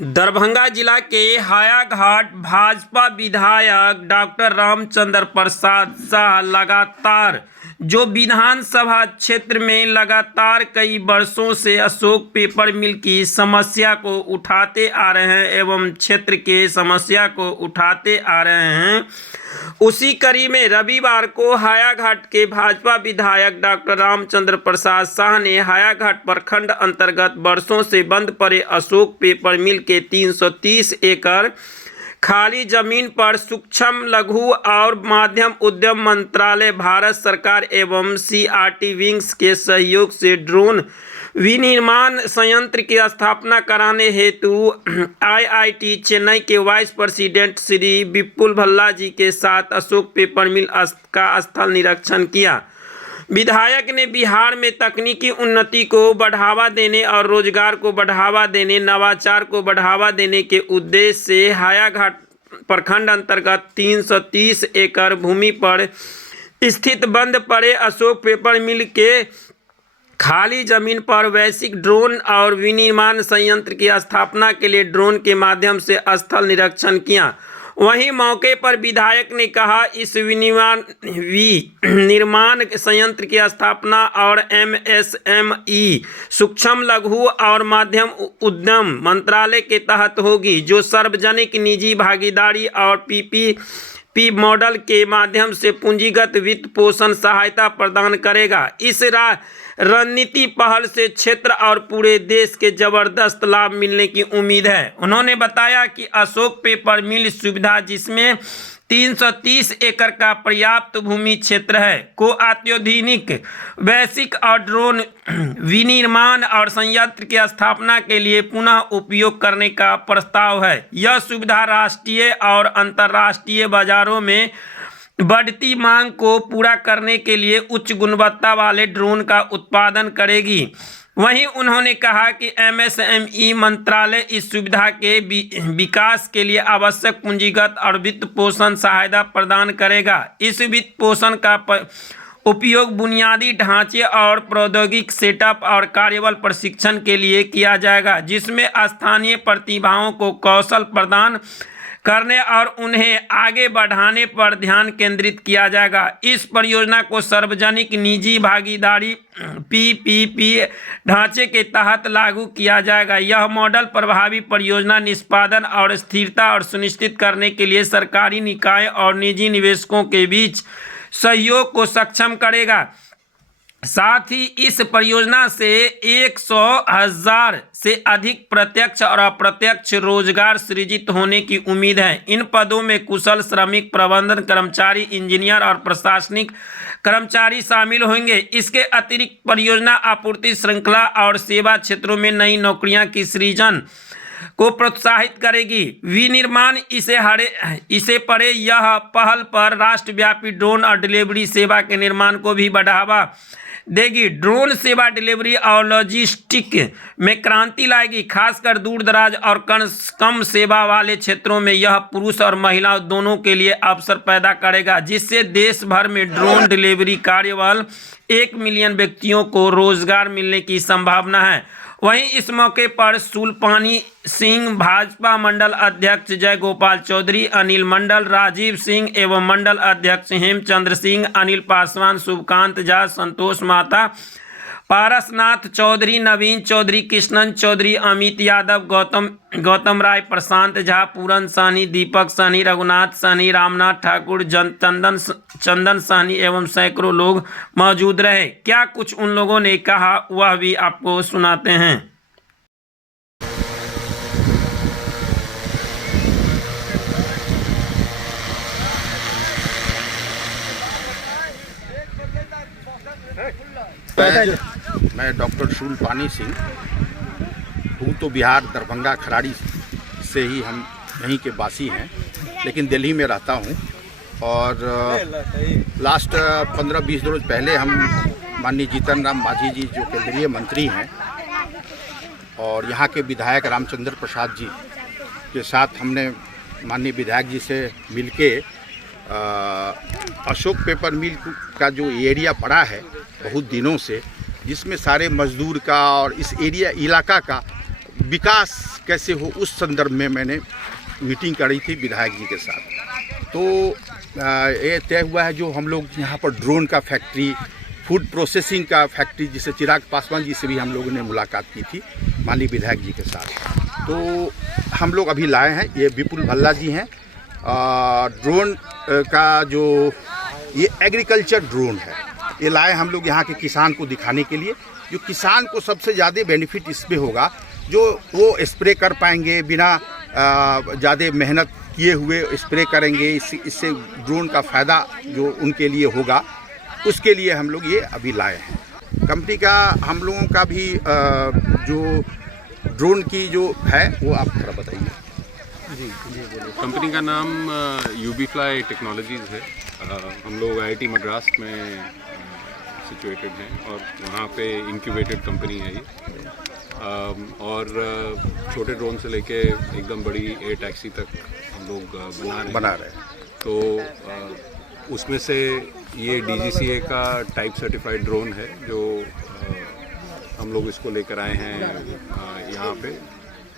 दरभंगा जिला के हायाघाट भाजपा विधायक डॉक्टर रामचंद्र प्रसाद शाह लगातार जो विधानसभा क्षेत्र में लगातार कई वर्षों से अशोक पेपर मिल की समस्या को उठाते आ रहे हैं एवं क्षेत्र के समस्या को उठाते आ रहे हैं। उसी कड़ी में रविवार को हायाघाट के भाजपा विधायक डॉक्टर रामचंद्र प्रसाद शाह ने हायाघाट प्रखंड अंतर्गत वर्षों से बंद पड़े अशोक पेपर मिल के 330 एकड़ खाली जमीन पर सूक्ष्म लघु और मध्यम उद्यम मंत्रालय भारत सरकार एवं सीआरटी विंग्स के सहयोग से ड्रोन विनिर्माण संयंत्र की स्थापना कराने हेतु आईआईटी चेन्नई के वाइस प्रेसिडेंट श्री विपुल भल्ला जी के साथ अशोक पेपर मिल का स्थल निरीक्षण किया। विधायक ने बिहार में तकनीकी उन्नति को बढ़ावा देने और रोजगार को बढ़ावा देने, नवाचार को बढ़ावा देने के उद्देश्य से हायाघाट प्रखंड अंतर्गत 330 एकड़ भूमि पर स्थित बंद पड़े अशोक पेपर मिल के खाली जमीन पर वैश्विक ड्रोन और विनिर्माण संयंत्र की स्थापना के लिए ड्रोन के माध्यम से स्थल निरीक्षण किया। वहीं मौके पर विधायक ने कहा, इस विनिर्माण संयंत्र की स्थापना और एमएसएमई सूक्ष्म लघु और मध्यम उद्यम मंत्रालय के तहत होगी, जो सार्वजनिक निजी भागीदारी और पीपीपी मॉडल के माध्यम से पूंजीगत वित्त पोषण सहायता प्रदान करेगा। इस रणनीति पहल से क्षेत्र और पूरे देश के जबरदस्त लाभ मिलने की उम्मीद है। उन्होंने बताया कि अशोक पेपर मिल सुविधा, जिसमें 330 एकड़ का पर्याप्त भूमि क्षेत्र है, को अत्याधुनिक वैश्विक और ड्रोन विनिर्माण और संयंत्र की स्थापना के लिए पुनः उपयोग करने का प्रस्ताव है। यह सुविधा राष्ट्रीय और अंतर्राष्ट्रीय बाजारों में बढ़ती मांग को पूरा करने के लिए उच्च गुणवत्ता वाले ड्रोन का उत्पादन करेगी। वहीं उन्होंने कहा कि एमएसएमई मंत्रालय इस सुविधा के विकास के लिए आवश्यक पूंजीगत और वित्त पोषण सहायता प्रदान करेगा। इस वित्त पोषण का उपयोग बुनियादी ढांचे और प्रौद्योगिक सेटअप और कार्यबल प्रशिक्षण के लिए किया जाएगा, जिसमें स्थानीय प्रतिभाओं को कौशल प्रदान करने और उन्हें आगे बढ़ाने पर ध्यान केंद्रित किया जाएगा। इस परियोजना को सार्वजनिक निजी भागीदारी पीपीपी ढांचे के तहत लागू किया जाएगा। यह मॉडल प्रभावी परियोजना निष्पादन और स्थिरता और सुनिश्चित करने के लिए सरकारी निकाय और निजी निवेशकों के बीच सहयोग को सक्षम करेगा। साथ ही इस परियोजना से 100,000 से अधिक प्रत्यक्ष और अप्रत्यक्ष रोजगार सृजित होने की उम्मीद है। इन पदों में कुशल श्रमिक, प्रबंधन कर्मचारी, इंजीनियर और प्रशासनिक कर्मचारी शामिल होंगे। इसके अतिरिक्त परियोजना आपूर्ति श्रृंखला और सेवा क्षेत्रों में नई नौकरियां की सृजन को प्रोत्साहित करेगी। विनिर्माण इसे परे यह पहल पर राष्ट्रव्यापी ड्रोन और डिलीवरी सेवा के निर्माण को भी बढ़ावा देगी। ड्रोन सेवा डिलीवरी और लॉजिस्टिक में क्रांति लाएगी। खासकर दूर दराज और कम सेवा वाले क्षेत्रों में यह पुरुष और महिला दोनों के लिए अवसर पैदा करेगा, जिससे देश भर में ड्रोन डिलीवरी कार्यबल 1 मिलियन व्यक्तियों को रोजगार मिलने की संभावना है। वहीं इस मौके पर शूलपानी सिंह, भाजपा मंडल अध्यक्ष जय गोपाल चौधरी, अनिल मंडल, राजीव सिंह एवं मंडल अध्यक्ष हेमचंद्र सिंह, अनिल पासवान, शुभकांत झा, संतोष माता, पारसनाथ चौधरी, नवीन चौधरी, कृष्णन चौधरी, अमित यादव, गौतम राय, प्रशांत झा, पूरन साहनी, दीपक साहनी, रघुनाथ साहनी, रामनाथ ठाकुर, चंदन साहनी एवं सैकड़ों लोग मौजूद रहे। क्या कुछ उन लोगों ने कहा, वह भी आपको सुनाते हैं। मैं डॉक्टर शूलपानी सिंह हूँ, तो बिहार दरभंगा खराड़ी से ही हम यहीं के वासी हैं, लेकिन दिल्ली में रहता हूँ। और लास्ट 15-20 रोज पहले हम माननीय जीतन राम मांझी जी, जो केंद्रीय मंत्री हैं, और यहाँ के विधायक रामचंद्र प्रसाद जी के साथ हमने माननीय विधायक जी से मिलके अशोक पेपर मिल का जो एरिया पड़ा है बहुत दिनों से, जिसमें सारे मजदूर का और इस एरिया इलाका का विकास कैसे हो उस संदर्भ में मैंने मीटिंग करी थी विधायक जी के साथ। तो ये तय हुआ है जो हम लोग यहाँ पर ड्रोन का फैक्ट्री, फूड प्रोसेसिंग का फैक्ट्री, जिसे चिराग पासवान जी से भी हम लोगों ने मुलाकात की थी माननीय विधायक जी के साथ। तो हम लोग अभी लाए हैं, ये विपुल भल्ला जी हैं। ड्रोन का जो ये एग्रीकल्चर ड्रोन है, ये लाए हम लोग यहाँ के किसान को दिखाने के लिए। जो किसान को सबसे ज़्यादा बेनिफिट इसमें होगा, जो वो स्प्रे कर पाएंगे बिना ज़्यादा मेहनत किए हुए स्प्रे करेंगे। इससे ड्रोन का फ़ायदा जो उनके लिए होगा, उसके लिए हम लोग ये अभी लाए हैं। कंपनी का हम लोगों का भी जो ड्रोन की जो है वो आप थोड़ा बताइए। जी बोलिए। कंपनी का नाम यूबी फ्लाई टेक्नोलॉजीज़ है। हम लोग IIT मद्रास में सिचुएटेड हैं और वहाँ पे इंक्यूबेटेड कंपनी है ये। और छोटे ड्रोन से लेके एकदम बड़ी एयर टैक्सी तक हम लोग बना रहे हैं। तो उसमें से ये DGCA का टाइप सर्टिफाइड ड्रोन है, जो हम लोग इसको लेकर आए हैं यहाँ पे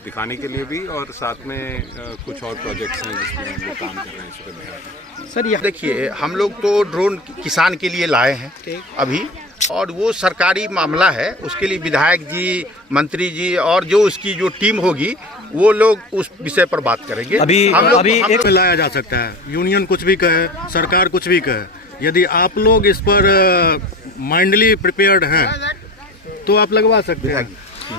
दिखाने के लिए भी, और साथ में कुछ और प्रोजेक्ट्स हैं जिसमें हम लोग काम कर रहे हैं इस पर। सर ये देखिए, हम लोग तो ड्रोन किसान के लिए लाए हैं अभी, और वो सरकारी मामला है। उसके लिए विधायक जी, मंत्री जी और जो उसकी जो टीम होगी वो लोग उस विषय पर बात करेंगे। अभी एक में लाया जा सकता है। यूनियन कुछ भी कहे, सरकार कुछ भी कहे, यदि आप लोग इस पर माइंडली प्रिपेयर्ड हैं तो आप लगवा सकते हैं।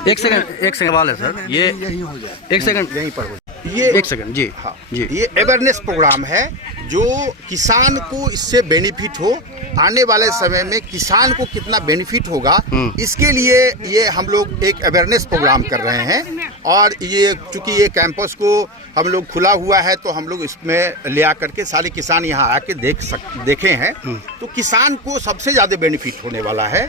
एक सेकंड सवाल है सर, ये यही हो जाए, एक सेकंड यहीं पर हो जाए। ये एक सेकंड जी। हाँ जी, ये अवेयरनेस प्रोग्राम है जो किसान को इससे बेनिफिट हो, आने वाले समय में किसान को कितना बेनिफिट होगा, इसके लिए ये हम लोग एक अवेयरनेस प्रोग्राम कर रहे हैं। और ये चूंकि ये कैंपस को हम लोग खुला हुआ है, तो हम लोग इसमें ले आकर के सारे किसान यहाँ आके देखे हैं। तो किसान को सबसे ज़्यादा बेनिफिट होने वाला है,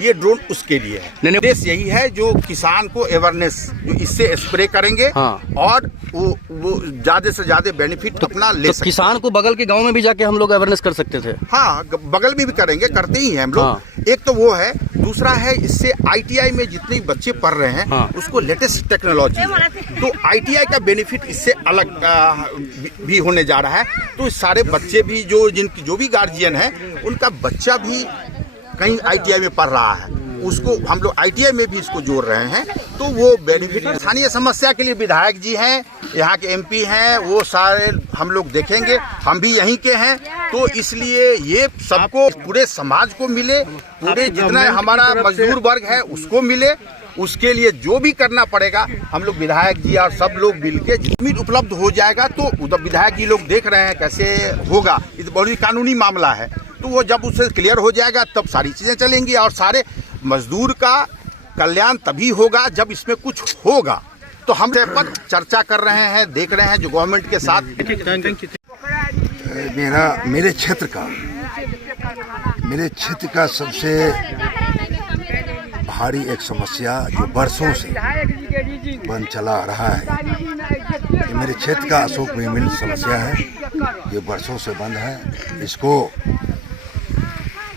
ये ड्रोन उसके लिए है। उद्देश्य यही है जो किसान को अवेयरनेस, जो इससे स्प्रे करेंगे और वो ज़्यादा से ज़्यादा बेनिफिट अपना ले सकते। किसान को बगल के गांव में भी जाके हम लोग अवेयरनेस कर सकते थे। हाँ, बगल में भी करेंगे, करते ही हैं हम लोग। एक तो वो है, दूसरा है इससे ITI में जितने बच्चे पढ़ रहे हैं उसको लेटेस्ट टेक्नोलॉजी है, तो ITI का बेनिफिट इससे अलग भी होने जा रहा है। तो सारे बच्चे भी जो भी गार्जियन है, उनका बच्चा भी कहीं ITI में पढ़ रहा है, उसको हम लोग ITI में भी इसको जोड़ रहे हैं। तो वो बेनिफिट स्थानीय समस्या के लिए विधायक जी हैं, यहाँ के MP हैं, वो सारे हम लोग देखेंगे। हम भी यहीं के हैं, तो इसलिए ये सबको, पूरे समाज को मिले, पूरे जितना हमारा मजदूर वर्ग है उसको मिले। उसके लिए जो भी करना पड़ेगा, हम लोग विधायक जी और सब लोग मिलके जमीन उपलब्ध हो जाएगा। तो उधर विधायक जी लोग देख रहे हैं कैसे होगा, ये तो बहुत कानूनी मामला है। तो वो जब उससे क्लियर हो जाएगा तब सारी चीज़ें चलेंगी, और सारे मजदूर का कल्याण तभी होगा जब इसमें कुछ होगा। तो हम इस पर चर्चा कर रहे हैं, देख रहे हैं जो गवर्नमेंट के साथ। मेरे क्षेत्र का सबसे भारी एक समस्या जो बरसों से बंद चला आ रहा है, ये मेरे क्षेत्र का अशोक मिल समस्या है, ये बरसों से बंद है। इसको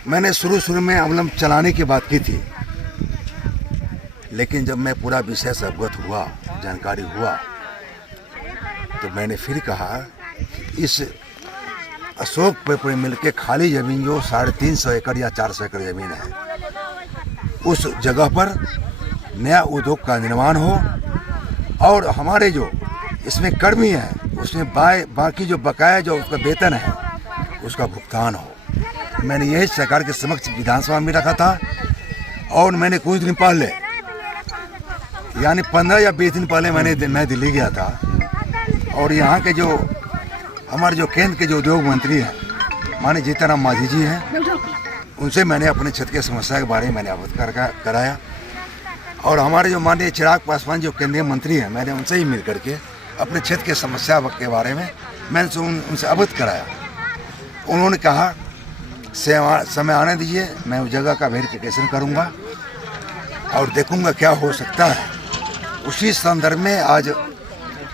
मैंने शुरू में अवलंब चलाने की बात की थी, लेकिन जब मैं पूरा विषय से अवगत हुआ, जानकारी हुआ, तो मैंने फिर कहा इस अशोक पेपर मिल के खाली ज़मीन जो 350 एकड़ या 400 एकड़ ज़मीन है, उस जगह पर नया उद्योग का निर्माण हो, और हमारे जो इसमें कर्मी हैं उसमें बाकी जो बकाया जो उसका वेतन है उसका भुगतान हो। मैंने यही सरकार के समक्ष विधानसभा में रखा था, और मैंने कुछ दिन पहले, यानी 15 या 20 दिन पहले मैं दिल्ली गया था, और यहाँ के जो हमारे जो केंद्र के जो उद्योग मंत्री हैं माननीय जीतनराम मांझी जी हैं, उनसे मैंने अपने क्षेत्र की समस्या के बारे में मैंने अवगत कराया। और हमारे जो माननीय चिराग पासवान जो केंद्रीय मंत्री हैं, मैंने उनसे ही मिल करके अपने क्षेत्र की समस्या के बारे में मैंने उनसे अवगत कराया। उन्होंने कहा समय आने दीजिए, मैं उस जगह का वेरिफिकेशन करूँगा और देखूँगा क्या हो सकता है। उसी संदर्भ में आज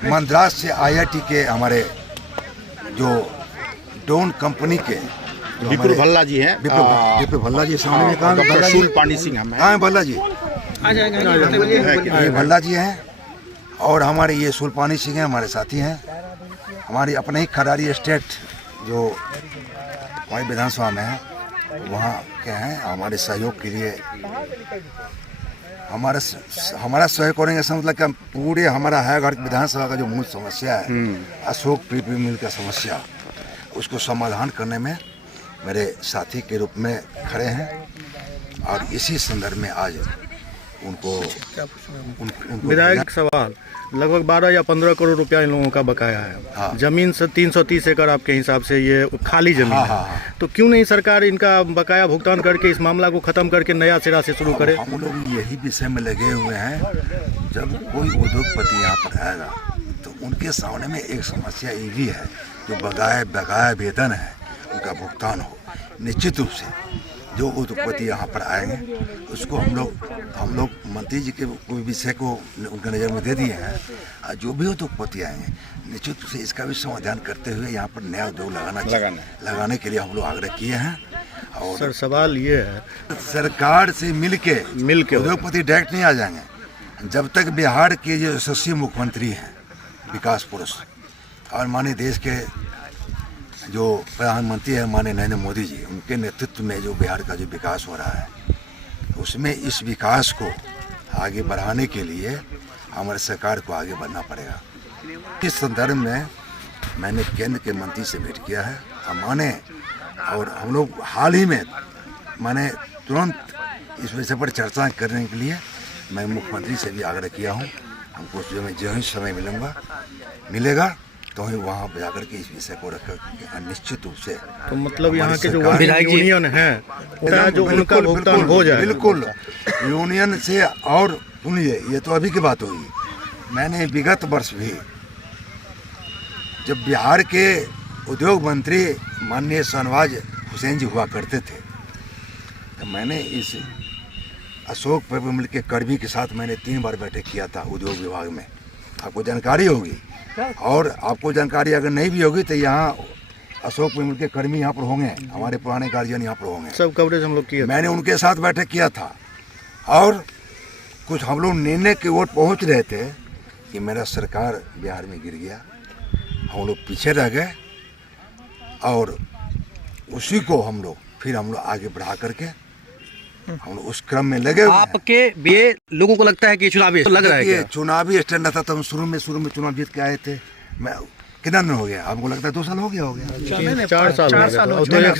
मद्रास से IIT के हमारे जो ड्रोन कंपनी के विपुल भल्ला जी हैं, विपुल भल्ला जी सामने में कहा, शूल पानी सिंह हम हैं। हाँ भल्ला जी, ये भल्ला जी हैं, और हमारे ये सुलपानी सिंह हैं, हमारे साथी हैं, हमारी अपने ही खरारी स्टेट जो हमारी विधानसभा में है वहाँ के हैं। हमारे सहयोग के लिए हमारा सहयोग करेंगे, इसका मतलब कि पूरे हमारा हैघाट विधानसभा का जो मूल समस्या है अशोक पेपर मिल का समस्या, उसको समाधान करने में मेरे साथी के रूप में खड़े हैं। और इसी संदर्भ में आज उनको विधायक सवाल, लगभग 12 या 15 करोड़ रुपया इन लोगों का बकाया है। हाँ। जमीन से 330 एकड़ आपके हिसाब से ये खाली जमीन है। तो क्यों नहीं सरकार इनका बकाया भुगतान करके इस मामला को खत्म करके नया सिरा से शुरू करे? हम लोग यही विषय में लगे हुए हैं। जब कोई उद्योगपति यहाँ पर आएगा तो उनके सामने में एक समस्या ये भी है, जो बकाया वेतन है उनका भुगतान हो। निश्चित रूप से जो उद्योगपति यहाँ पर आएंगे उसको हम लोग मंत्री जी के कोई विषय को उनके नज़र में दे दिए हैं। जो भी उद्योगपति आएंगे निश्चित रूप से इसका भी समाधान करते हुए यहाँ पर नया उद्योग लगाने के लिए हम लोग आग्रह किए हैं। और सर सवाल ये है, सरकार से मिलके उद्योगपति डायरेक्ट नहीं आ जाएंगे जब तक बिहार के जो यशस्वी मुख्यमंत्री हैं, विकास पुरुष, और माननीय देश के जो प्रधानमंत्री है माननीय नरेंद्र मोदी जी, उनके नेतृत्व में जो बिहार का जो विकास हो रहा है, उसमें इस विकास को आगे बढ़ाने के लिए हमारे सरकार को आगे बढ़ना पड़ेगा। इस संदर्भ में मैंने केंद्र के मंत्री से भेंट किया है और हम लोग हाल ही में तुरंत इस विषय पर चर्चा करने के लिए मैं मुख्यमंत्री से भी आग्रह किया हूँ। हमको जो ही समय मिलेगा तो ही वहाँ जाकर के इस विषय को रखकर निश्चित रूप से, तो मतलब यहाँ के जो यूनियन है जो उनका भुगतान हो जाए। बिल्कुल यूनियन से। और सुनिए, ये तो अभी की बात होगी, मैंने विगत वर्ष भी जब बिहार के उद्योग मंत्री माननीय शहनवाज हुसैन जी हुआ करते थे, तो मैंने इस अशोक पेपर मिल के कर्मी के साथ मैंने 3 बार बैठक किया था उद्योग विभाग में। आपको जानकारी होगी, और आपको जानकारी अगर नहीं भी होगी तो यहाँ अशोक पेपर मिल के कर्मी यहाँ पर होंगे, हमारे पुराने गार्जियन यहाँ पर होंगे। सब कवरेज हम लोग किए, मैंने उनके साथ बैठक किया था। और कुछ हम लोग निर्णय की ओर पहुँच रहे थे कि मेरा सरकार बिहार में गिर गया, हम लोग पीछे रह गए, और उसी को हम लोग आगे बढ़ा करके हम लोग उस क्रम में लगे हुए हैं। आपके ये लोगों को लगता है कि चुनावी लग रहा है क्या? चुनावी स्टैंड था, तो हम शुरू में चुनाव जीत के आए थे। मैं कितना दिन हो गया? हमको लगता है 2 साल हो गया 4 साल हो गया।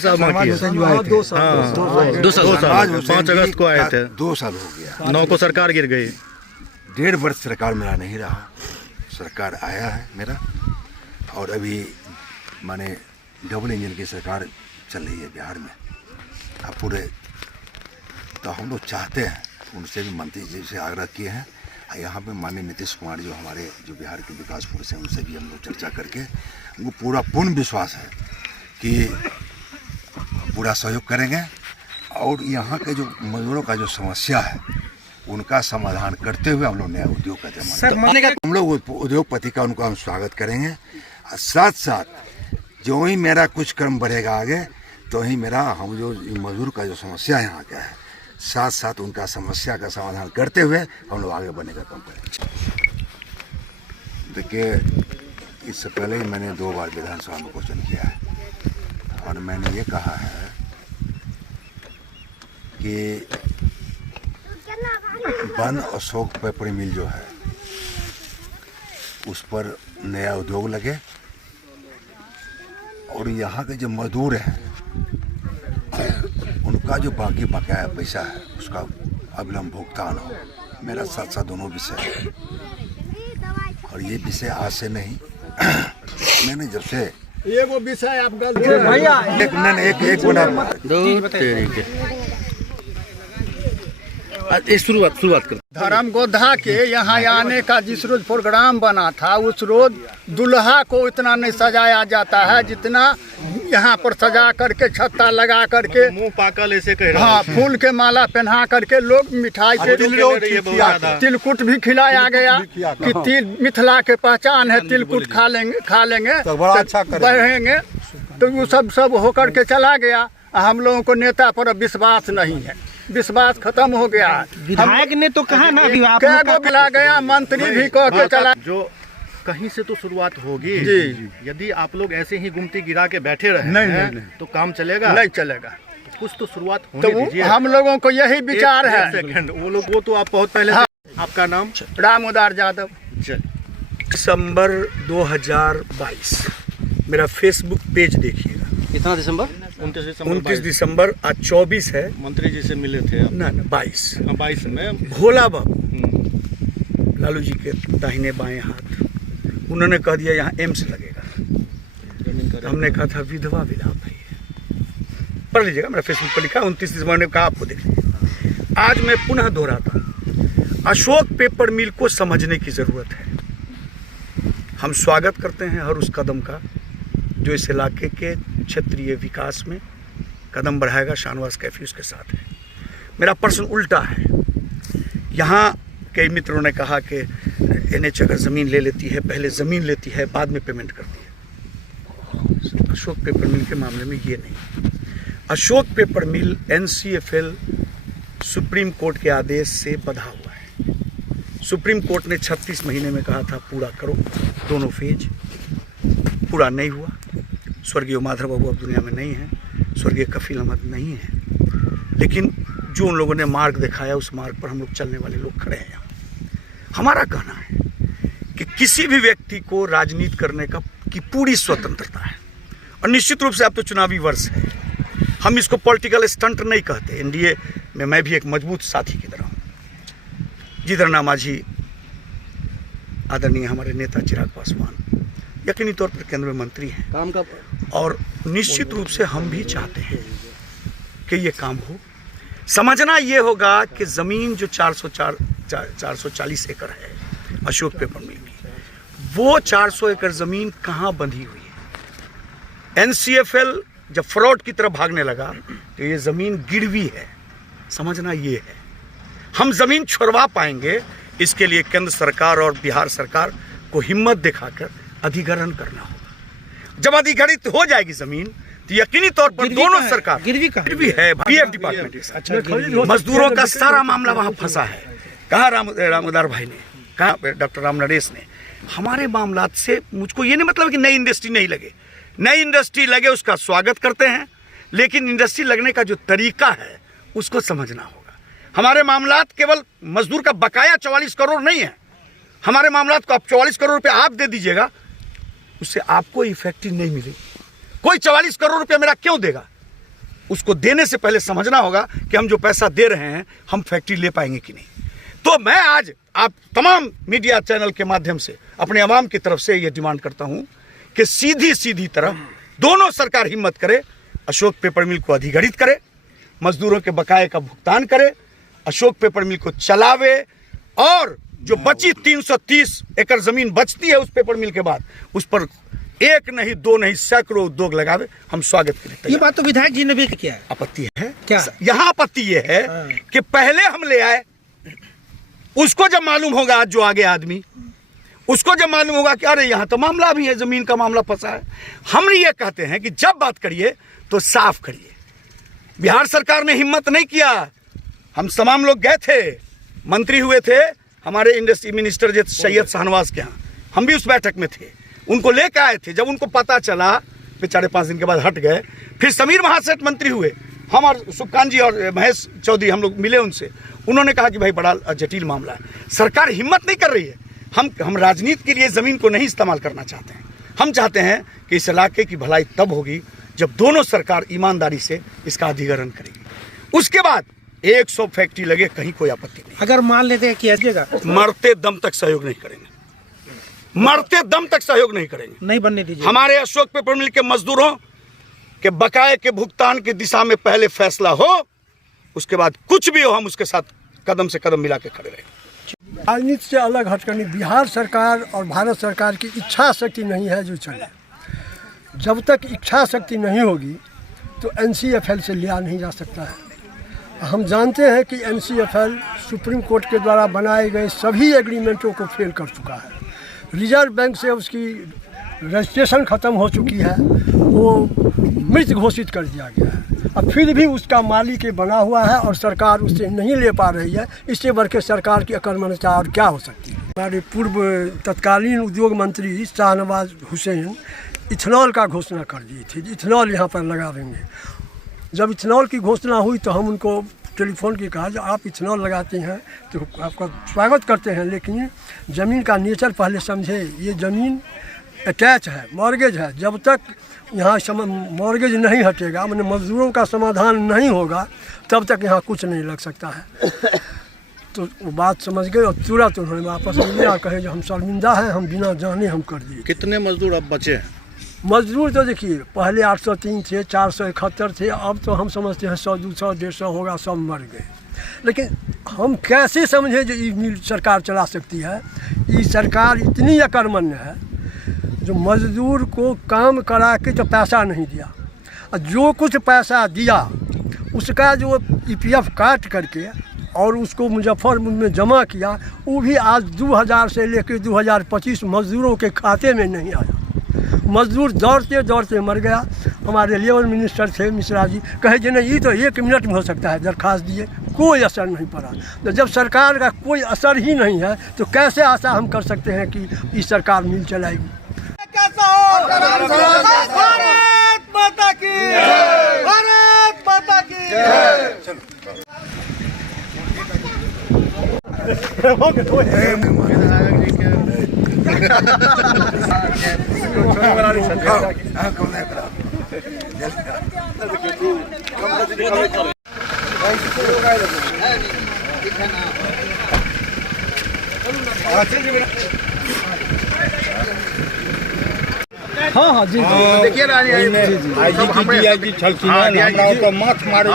5 अगस्त को आए थे, 2 साल हो गया। 9 को सरकार गिर गई। 1.5 वर्ष सरकार मेरा नहीं रहा, सरकार आया है मेरा, और अभी माने डबल इंजन की सरकार चल रही है बिहार में। अब पूरे तो हम लोग चाहते हैं, उनसे भी मंत्री जी से आग्रह किए हैं, यहाँ पे माननीय नीतीश कुमार जो हमारे जो बिहार के विकास पुरुष हैं, उनसे भी हम लोग चर्चा करके उनको पूर्ण विश्वास है कि पूरा सहयोग करेंगे, और यहाँ के जो मजदूरों का जो समस्या है उनका समाधान करते हुए हम लोग नया उद्योग का हम लोग उद्योगपति का उनका हम स्वागत करेंगे। और साथ साथ जो ही मेरा कुछ क्रम बढ़ेगा आगे, तो ही मेरा हम जो मजदूर का जो समस्या यहाँ का है, साथ साथ उनका समस्या का समाधान करते हुए हम लोग आगे बढ़ने का काम करें। देखिए, इससे पहले ही मैंने 2 बार विधानसभा में क्वेश्चन किया है, और मैंने ये कहा है कि वन अशोक पेपर मिल जो है उस पर नया उद्योग लगे, और यहाँ के जो मजदूर हैं उनका जो बाकी बकाया पैसा है उसका अविलंब भुगतान हो। मेरा साथ साथ दोनों विषय है, और ये विषय आज से नहीं मैंने जब से वो विषय आप गलत शुरुआत कर। धर्म गोधा के यहाँ आने का जिस रोज प्रोग्राम बना था, उस रोज दुल्हा को इतना नहीं सजाया जाता है जितना यहाँ पर सजा करके, छत्ता लगा करके, मुंह पाकल ऐसे कह रहे हैं। हाँ, फूल के माला पहना करके लोग मिठाई से तिलकुट भी खिलाया गया कि तिल मिथिला के पहचान है, तिलकुट खा लेंगे तो बढ़ेंगे। तो वो सब होकर के चला गया। हम लोगों को नेता पर विश्वास नहीं है। विश्वास खत्म हो गया। विधायक ने तो कहा ना अभी आप क्या को मिला गया, मंत्री भी कह के चला। जो कहीं से तो शुरुआत होगी जी। यदि आप लोग ऐसे ही गुमती गिरा के बैठे रहे नहीं। तो काम चलेगा नहीं चलेगा। कुछ तो शुरुआत तो होने दीजिए। हम लोगों को यही विचार एक है। सेकंड, वो तो आप बहुत पहले से। आपका नाम? रामोदार यादव। दिसंबर 2022 मेरा फेसबुक पेज देखिएगा। कितना दिसंबर? 29 दिसंबर, आज 24 है। मंत्री जी से मिले थे आप? ना 22 22 में। भोला बाबू लालू जी के दाहिने बाएं हाथ, उन्होंने कह दिया यहाँ एम्स लगेगा। हमने कहा था विधवा विलाप है, पढ़ लीजिएगा, मेरा फेसबुक पर लिखा। 29 दिसंबर ने कहा, आपको देख लीजिए। आज मैं पुनः दोहराता हूँ, अशोक पेपर मिल को समझने की ज़रूरत है। हम स्वागत करते हैं हर उस कदम का जो इस इलाके के क्षेत्रीय विकास में कदम बढ़ाएगा। शाहनवाज कैफी उसके साथ है। मेरा प्रश्न उल्टा है। यहाँ कई मित्रों ने कहा कि NH अगर ज़मीन ले लेती है, पहले ज़मीन लेती है बाद में पेमेंट करती है। अशोक पेपर मिल के मामले में ये नहीं। अशोक पेपर मिल NCFL सुप्रीम कोर्ट के आदेश से बंधा हुआ है। सुप्रीम कोर्ट ने 36 महीने में कहा था पूरा करो, दोनों फेज पूरा नहीं हुआ। स्वर्गीय माधव बाबू अब दुनिया में नहीं है, स्वर्गीय कफील अहमद नहीं है, लेकिन जो उन लोगों ने मार्ग दिखाया उस मार्ग पर हम लोग चलने वाले लोग खड़े हैं। हमारा कहना है कि किसी भी व्यक्ति को राजनीति करने की पूरी स्वतंत्रता है, और निश्चित रूप से अब तो चुनावी वर्ष है। हम इसको पॉलिटिकल स्टंट नहीं कहते। NDA में मैं भी एक मजबूत साथी की तरह हूँ। जिधर माझी आदरणीय हमारे नेता चिराग पासवान यकीनी तौर पर केंद्र में मंत्री हैं काम का, और निश्चित रूप से हम भी चाहते हैं कि ये काम हो। समझना ये होगा कि ज़मीन जो 440 एकड़ है अशोक पेपर मिल की, वो 400 एकड़ ज़मीन कहाँ बंधी हुई है। NCFL जब फ्रॉड की तरफ भागने लगा तो ये ज़मीन गिरवी है। समझना ये है, हम ज़मीन छुड़वा पाएंगे, इसके लिए केंद्र सरकार और बिहार सरकार को हिम्मत दिखाकर अधिग्रहण करना होगा। जब अधिग्रहित हो जाएगी ज़मीन तो यकीनी तौर पर दोनों सरकार गिरवी है। PF डिपार्टमेंट मजदूरों का सारा मामला वहाँ फंसा है। कहा रामोदार भाई ने, कहा डॉक्टर राम नरेश ने, हमारे मामलात से मुझको ये नहीं मतलब कि नई इंडस्ट्री नहीं लगे। नई इंडस्ट्री लगे उसका स्वागत करते हैं, लेकिन इंडस्ट्री लगने का जो तरीका है उसको समझना होगा। हमारे मामलात केवल मजदूर का बकाया 44 करोड़ नहीं है। हमारे मामलात को आप 44 करोड़ रुपये आप दे दीजिएगा, उससे आपको इफेक्टिव नहीं मिलेगी। कोई 44 करोड़ रुपया मेरा क्यों देगा? उसको देने से पहले समझना होगा कि हम जो पैसा दे रहे हैं हम फैक्ट्री ले पाएंगे कि नहीं। तो मैं आज आप तमाम मीडिया चैनल के माध्यम से अपने आवाम की तरफ से ये डिमांड करता हूं कि सीधी तरह दोनों सरकार हिम्मत करे, अशोक पेपर मिल को अधिग्रहित करे, मजदूरों के बकाये का भुगतान करे, अशोक पेपर मिल को चलावे, और जो बची 330 एकड़ जमीन बचती है उस पेपर मिल के बाद उस पर एक नहीं दो नहीं सैकड़ों उद्योग लगावे। हम स्वागत करें। ये बात तो विधायक जी ने भी किया है। आपत्ति है क्या? यहाँ आपत्ति ये है कि पहले हम ले आए, उसको जब मालूम होगा, आज जो आगे आदमी उसको जब मालूम होगा कि अरे यहाँ तो मामला भी है, जमीन का मामला फंसा है। हम ये कहते हैं कि जब बात करिए तो साफ करिए। बिहार सरकार ने हिम्मत नहीं किया। हम तमाम लोग गए थे, मंत्री हुए थे हमारे इंडस्ट्री मिनिस्टर जे सैयद शाहनवाज के यहाँ, हम भी उस बैठक में थे, उनको लेकर आए थे। जब उनको पता चला बेचारे 5 दिन के बाद हट गए। फिर समीर महासेठ मंत्री हुए, हम और सुकान जी और महेश चौधरी हम लोग मिले उनसे, उन्होंने कहा कि भाई बड़ा जटिल मामला है, सरकार हिम्मत नहीं कर रही है। हम राजनीति के लिए ज़मीन को नहीं इस्तेमाल करना चाहते हैं। हम चाहते हैं कि इस इलाके की भलाई तब होगी जब दोनों सरकार ईमानदारी से इसका अधिग्रहण करेगी। उसके बाद 100 फैक्ट्री लगे, कहीं कोई आपत्ति नहीं। अगर मान लेते हैं कि मरते दम तक सहयोग नहीं करेंगे, मरते दम तक सहयोग नहीं करेंगे, नहीं बनने दीजिए। हमारे अशोक पेपर मिल के मजदूरों के बकाये के भुगतान की दिशा में पहले फैसला हो, उसके बाद कुछ भी हो हम उसके साथ कदम से कदम मिला के खड़े रहेंगे। राजनीति से अलग हटकर बिहार सरकार और भारत सरकार की इच्छा शक्ति नहीं है जो चले। जब तक इच्छा शक्ति नहीं होगी तो NCFL से लिया नहीं जा सकता है। हम जानते हैं कि NCFL सुप्रीम कोर्ट के द्वारा बनाए गए सभी एग्रीमेंटों को फेल कर चुका है। रिजर्व बैंक से उसकी रजिस्ट्रेशन ख़त्म हो चुकी है, वो मृत घोषित कर दिया गया है। अब फिर भी उसका मालिक ये बना हुआ है और सरकार उससे नहीं ले पा रही है। इससे बढ़ के सरकार की अकर्मण्यता और क्या हो सकती है। हमारे पूर्व तत्कालीन उद्योग मंत्री शाहनवाज हुसैन इथेनॉल का घोषणा कर दी थी, इथेनॉल यहाँ पर लगा देंगे। जब इथेनॉल की घोषणा हुई तो हम उनको टेलीफोन की कहा जो आप इथेनॉल लगाते हैं तो आपका स्वागत करते हैं, लेकिन ज़मीन का नेचर पहले समझे। ये ज़मीन अटैच है, मॉर्गेज है। जब तक यहाँ मॉर्गेज नहीं हटेगा, मैंने मजदूरों का समाधान नहीं होगा, तब तक यहाँ कुछ नहीं लग सकता है। तो वो बात समझ गए और तुरंत उन्होंने वापस लिया, कहे जो हम शर्मिंदा हैं, हम बिना जाने हम कर दिए। कितने मजदूर अब बचे हैं? मजदूर तो देखिए पहले 803 थे, 471 थे, अब तो हम समझते हैं 100, 200, 150 होगा, सब मर गए। लेकिन हम कैसे समझे जो ये मिल सरकार चला सकती है? ये सरकार इतनी अकर्मण्य है जो मजदूर को काम करा के तो पैसा नहीं दिया, और जो कुछ पैसा दिया उसका जो EPF काट करके और उसको मुजफ्फरपुर में जमा किया, वो भी आज 2000 से लेकर 2025 मजदूरों के खाते में नहीं आया। मजदूर दौड़ते दौड़ते मर गया। हमारे लेबर मिनिस्टर थे मिश्रा जी, कहे जी नहीं ये तो 1 मिनट में हो सकता है, दरखास्त दिए, कोई असर नहीं पड़ा। तो जब सरकार का कोई असर ही नहीं है तो कैसे आशा हम कर सकते हैं कि ये सरकार मिल चलाएगी? भारत माता की, भारत माता की। हाँ हाँ जी देखिए रानी छलकी तो माथ मारे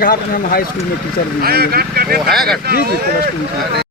घाट में हम हाई स्कूल में टीचर भी हैं। वो है जी प्लस 2